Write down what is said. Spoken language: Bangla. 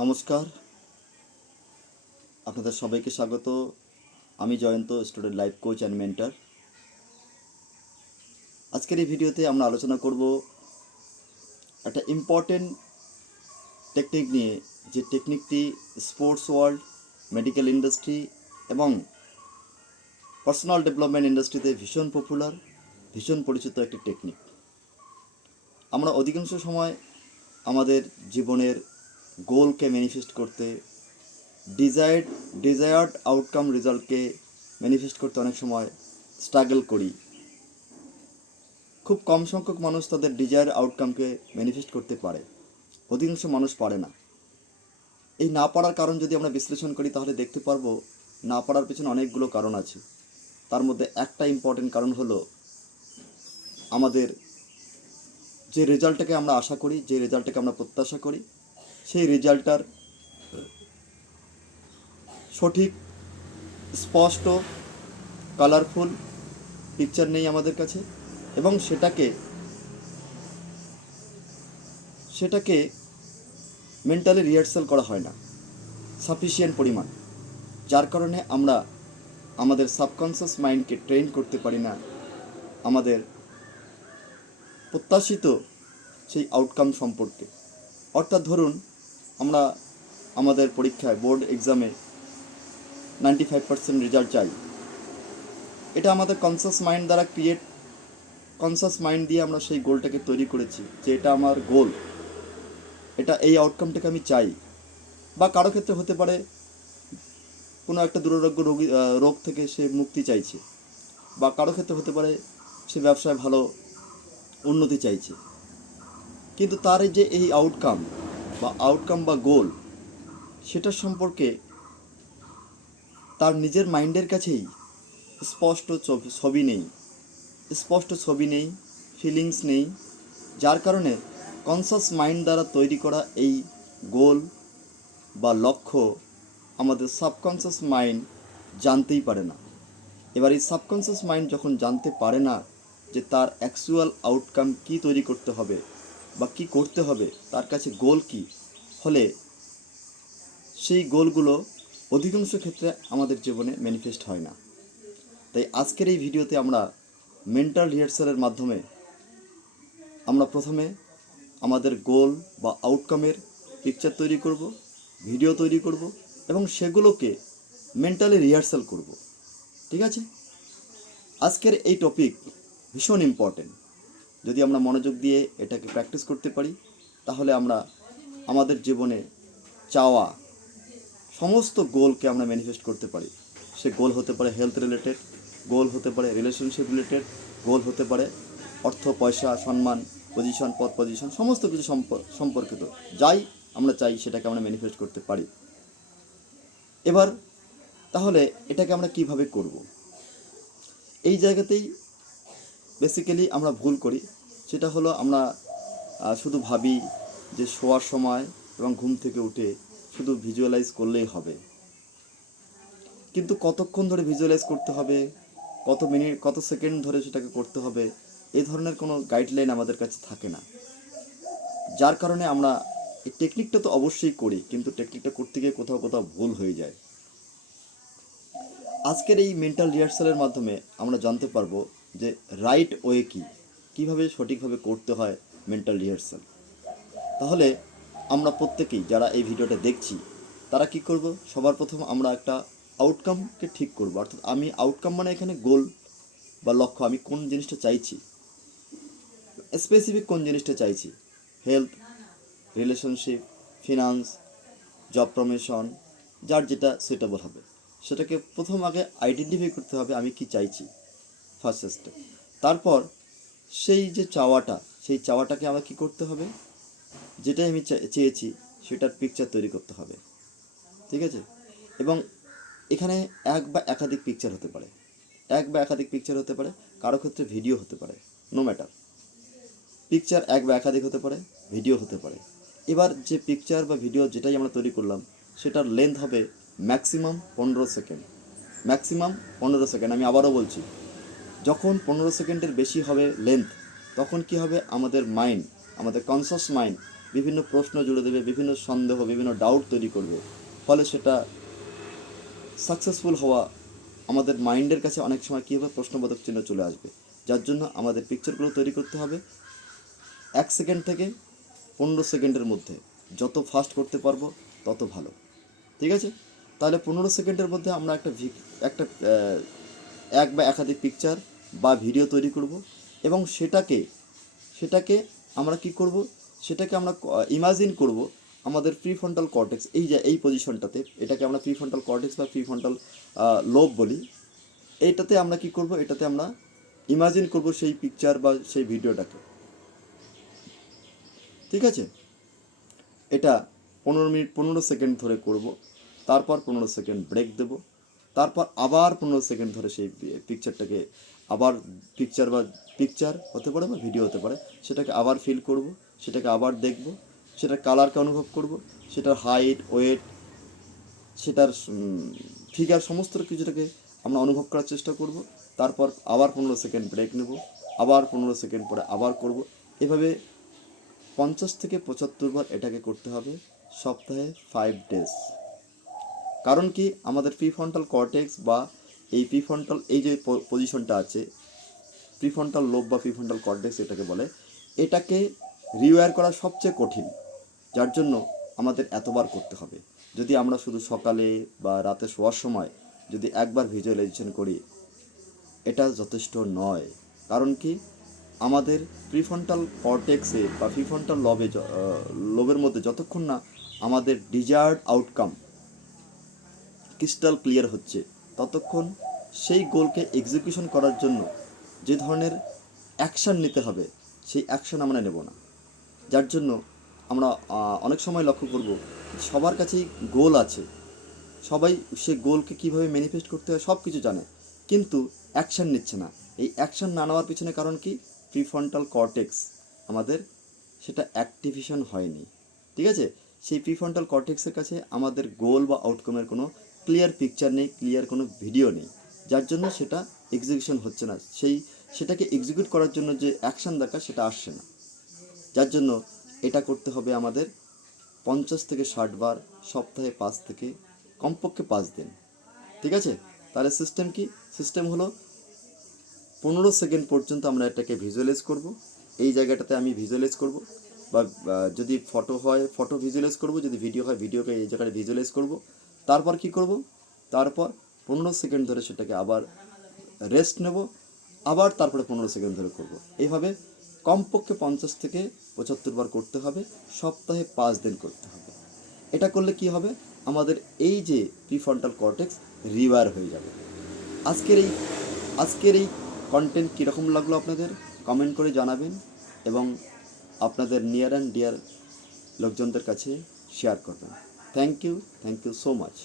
নমস্কার, আপনাদের সবাইকে স্বাগত। আমি Jayanta, student life coach and mentor. আজকের এই ভিডিওতে আমরা আলোচনা করব একটা ইম্পর্টেন্ট টেকনিক নিয়ে, যে টেকনিকটি স্পোর্টস ওয়ার্ল্ড, মেডিকেল ইন্ডাস্ট্রি এবং পার্সোনাল ডেভেলপমেন্ট ইন্ডাস্ট্রিতে ভীষণ পপুলার, ভীষণ পরিচিত একটি টেকনিক। আমরা অধিকাংশ সময় আমাদের জীবনের গোলকে ম্যানিফেস্ট করতে, ডিজায়ার্ড আউটকাম রেজাল্টকে ম্যানিফেস্ট করতে অনেক সময় স্ট্রাগল করি। খুব কম সংখ্যক মানুষ তাদের ডিজায়ার আউটকামকে ম্যানিফেস্ট করতে পারে, অধিকাংশ মানুষ পারে না। এই না পারার কারণ যদি আমরা বিশ্লেষণ করি তাহলে দেখতে পারবো না পারার পেছনে অনেকগুলো কারণ আছে। তার মধ্যে একটা ইম্পর্টেন্ট কারণ হলো আমাদের যে রেজাল্টটাকে আমরা আশা করি, যে রেজাল্টটাকে আমরা প্রত্যাশা করি, সেই রেজাল্টটার সঠিক, স্পষ্ট, কালারফুল পিকচার নেই আমাদের কাছে, এবং সেটাকে মেন্টালি রিহার্সাল করা হয় না সাফিসিয়েন্ট পরিমাণ, যার কারণে আমরা আমাদের সাবকনসিয়াস মাইন্ডকে ট্রেন করতে পারি না আমাদের প্রত্যাশিত সেই আউটকাম সম্পর্কে। অর্থাৎ ধরুন, আমরা আমাদের পরীক্ষায় বোর্ড এক্সামে 95% রেজাল্ট চাই। এটা আমাদের কনসাস মাইন্ড দিয়ে আমরা সেই গোলটাকে তৈরি করেছি, যে এটা আমার গোল, এটা এই আউটকামটাকে আমি চাই। বা কারো ক্ষেত্রে হতে পারে কোনো একটা দুরারোগ্য রোগ থেকে সে মুক্তি চাইছে, বা কারো ক্ষেত্রে হতে পারে সে ব্যবসায় ভালো উন্নতি চাইছে। কিন্তু তার যে এই আউটকাম বা গোল, সেটার সম্পর্কে তার নিজের মাইন্ডের কাছেই স্পষ্ট ছবি নেই, ফিলিংস নেই, যার কারণে কনসাস মাইন্ড দ্বারা তৈরি করা এই গোল বা লক্ষ্য আমাদের সাবকনসিয়াস মাইন্ড জানতেই পারে না। এবার এই সাবকনসিয়াস মাইন্ড যখন জানতে পারে না যে তার অ্যাকচুয়াল আউটকাম কী তৈরি করতে হবে বা কী করতে হবে, তার কাছে গোল কী, ফলে সেই গোলগুলো অধিকাংশ ক্ষেত্রে আমাদের জীবনে ম্যানিফেস্ট হয় না। তাই আজকের এই ভিডিওতে আমরা মেন্টাল রিহার্সালের মাধ্যমে আমরা প্রথমে আমাদের গোল বা আউটকামের পিকচার তৈরি করব, ভিডিও তৈরি করব, এবং সেগুলোকে মেন্টালি রিহার্সাল করব। ঠিক আছে? আজকের এই টপিক ভীষণ ইম্পর্টেন্ট। যদি আমরা মনোযোগ দিয়ে এটাকে প্র্যাকটিস করতে পারি, তাহলে আমরা আমাদের জীবনে চাওয়া সমস্ত গোলকে আমরা ম্যানিফেস্ট করতে পারি। সে গোল হতে পারে হেলথ রিলেটেড, গোল হতে পারে রিলেশনশিপ রিলেটেড, গোল হতে পারে অর্থ, পয়সা, সম্মান, পজিশন, সমস্ত কিছু সম্পর্কিত যাই আমরা চাই সেটাকে আমরা ম্যানিফেস্ট করতে পারি। এবার তাহলে এটাকে আমরা কিভাবে করব? এই জায়গাতেই বেসিক্যালি আমরা ভুল করি। সেটা হলো আমরা শুধু ভাবি যে শোয়ার সময় এবং ঘুম থেকে উঠে শুধু ভিজুয়ালাইজ করলেই হবে। কিন্তু কতক্ষণ ধরে ভিজুয়ালাইজ করতে হবে, কত মিনিট, কত সেকেন্ড ধরে সেটাকে করতে হবে, এই ধরনের কোনো গাইডলাইন আমাদের কাছে থাকে না। যার কারণে আমরা এই টেকনিকটা তো অবশ্যই করি, কিন্তু টেকনিকটা করতে গিয়ে কোথাও ভুল হয়ে যায়। আজকের এই মেন্টাল রিহার্সালের মাধ্যমে আমরা জানতে পারবো যে রাইট ওয়ে কীভাবে সঠিকভাবে করতে হয় মেন্টাল রিহার্সাল। তাহলে আমরা প্রত্যেকেই যারা এই ভিডিওটা দেখছি তারা কি করব? সবার প্রথম আমরা একটা আউটকামকে ঠিক করব। অর্থাৎ আমি আউটকাম মানে এখানে গোল বা লক্ষ্য, আমি কোন জিনিসটা চাইছি, স্পেসিফিক কোন জিনিসটা চাইছি, health, relationship, finance, job promotion, যার যেটা সুইটেবল হবে সেটাকে প্রথম আগে আইডেন্টিফাই করতে হবে আমি কি চাইছি, ফার্স্ট স্টেপ। তারপর সেই চাওয়াটাকে আমার কি করতে হবে, যেটাই আমি চেয়েছি সেটার পিকচার তৈরি করতে হবে। ঠিক আছে? এবং এখানে এক বা একাধিক পিকচার হতে পারে, কারো ক্ষেত্রে ভিডিও হতে পারে, নো ম্যাটার। পিকচার এক বা একাধিক হতে পারে, ভিডিও হতে পারে। এবার যে পিকচার বা ভিডিও যেটাই আমরা তৈরি করলাম সেটার লেন্থ হবে ম্যাক্সিমাম 15 সেকেন্ড। আমি আবারও বলছি, যখন 15 সেকেন্ডের বেশি হবে লেন্থ, তখন কি হবে, আমাদের কনসাস মাইন্ড বিভিন্ন প্রশ্ন জুড়ে দেবে, বিভিন্ন সন্দেহ, বিভিন্ন ডাউট তৈরি করবে। ফলে সেটা সাকসেসফুল হওয়া আমাদের মাইন্ডের কাছে অনেক সময় কী হবে, প্রশ্নবোধক চিহ্ন চলে আসবে। যার জন্য আমাদের পিকচারগুলো তৈরি করতে হবে 1 সেকেন্ড থেকে 15 সেকেন্ডের মধ্যে। যত ফাস্ট করতে পারবো তত ভালো, ঠিক আছে? তাহলে 15 সেকেন্ডের মধ্যে আমরা একটা এক বা একাধিক পিকচার বা ভিডিও তৈরি করব, এবং সেটাকে আমরা কি করব, সেটাকে আমরা ইমাজিন করব আমাদের প্রিফ্রন্টাল কর্টেক্স, এই পজিশনটাতে, এটাকে আমরা প্রিফ্রন্টাল কর্টেক্স বা প্রিফ্রন্টাল লোব বলি। এইটাতে আমরা কি করব, এটাতে আমরা ইমাজিন করব সেই পিকচার বা সেই ভিডিওটাকে, ঠিক আছে? এটা 15 মিনিট 15 সেকেন্ড ধরে করব, তারপর 15 সেকেন্ড ব্রেক দেব, তারপর আবার 15 সেকেন্ড ধরে সেই পিকচারটাকে আবার পিকচার হতে পারে বা ভিডিও হতে পারে, সেটাকে আবার ফিল করব, সেটাকে আবার দেখব, সেটার কালারকে অনুভব করব, সেটার হাইট, ওয়েট, সেটার ফিগার, সমস্ত কিছুটাকে আমরা অনুভব করার চেষ্টা করব। তারপর আবার 15 সেকেন্ড ব্রেক নেব, আবার 15 সেকেন্ড পরে আবার করব। এভাবে 50 থেকে 75 বার এটাকে করতে হবে, সপ্তাহে 5 ডেজ। কারণ কি, আমাদের প্রিফ্রন্টাল কর্টেক্স বা এই যে পজিশনটা আছে, প্রিফ্রন্টাল লোব বা প্রিফ্রন্টাল কর্টেক্স এটাকে বলে, এটাকে রিওয়্যার করা সবচেয়ে কঠিন। যার জন্য আমাদের এতবার করতে হবে। যদি আমরা শুধু সকালে বা রাতে শোয়ার সময় যদি একবার ভিজুয়ালাইজেশন করি, এটা যথেষ্ট নয়। কারণ কি, আমাদের প্রিফ্রন্টাল কর্টেক্সে বা প্রিফ্রন্টাল লোবের মধ্যে যতক্ষণ না আমাদের ডিজায়ার্ড আউটকাম ক্রিস্টাল ক্লিয়ার হচ্ছে, ততক্ষণ সেই গোলকে এক্সিকিউশন করার জন্য যে ধরনের অ্যাকশান নিতে হবে, সেই অ্যাকশান আমরা নেব না। যার জন্য আমরা অনেক সময় লক্ষ্য করব, সবার কাছেই গোল আছে, সবাই সে গোলকে কীভাবে ম্যানিফেস্ট করতে হয় সব কিছু জানে, কিন্তু অ্যাকশান নিচ্ছে না। এই অ্যাকশান না নেওয়ার পিছনে কারণ কি, প্রিফ্রন্টাল কর্টেক্স আমাদের সেটা অ্যাক্টিভেশন হয়নি, ঠিক আছে? সেই প্রিফ্রন্টাল কর্টেক্সের কাছে আমাদের গোল বা আউটকামের কোনো ক্লিয়ার পিকচার নেই, ক্লিয়ার কোনো ভিডিও নেই। যার জন্য সেটা এক্সিকিউশন হচ্ছে না, সেটাকে এক্সিকিউট করার জন্য যে অ্যাকশান দরকার সেটা আসছে না। যার জন্য এটা করতে হবে আমাদের 50 থেকে 60 বার, সপ্তাহে 5 থেকে কমপক্ষে 5 দিন, ঠিক আছে? তাহলে সিস্টেম হলো 15 সেকেন্ড পর্যন্ত আমরা এটাকে ভিজুয়ালাইজ করব। এই জায়গাটাতে আমি ভিজুয়ালাইজ করব, বা যদি ফটো হয় ফটো ভিজুয়ালাইজ করব, যদি ভিডিও হয় ভিডিওকে এই জায়গায় ভিজুয়ালাইজ করব। তারপর কি করব, তারপর 15 সেকেন্ড ধরে সেটাকে আবার রেস্ট নেব, আবার তারপরে 15 সেকেন্ড ধরে করব। এইভাবে কমপক্ষে 50 থেকে 75 বার করতে হবে, সপ্তাহে 5 দিন করতে হবে। এটা করলে কি হবে, আমাদের এই যে প্রিফ্রন্টাল কর্টেক্স রিওয়্যার হয়ে যাবে। আজকের এই কন্টেন্ট কীরকম লাগলো আপনাদের কমেন্ট করে জানাবেন, এবং আপনাদের নিয়ার অ্যান্ড ডিয়ার লোকজনদের কাছে শেয়ার করবেন। Thank you so much.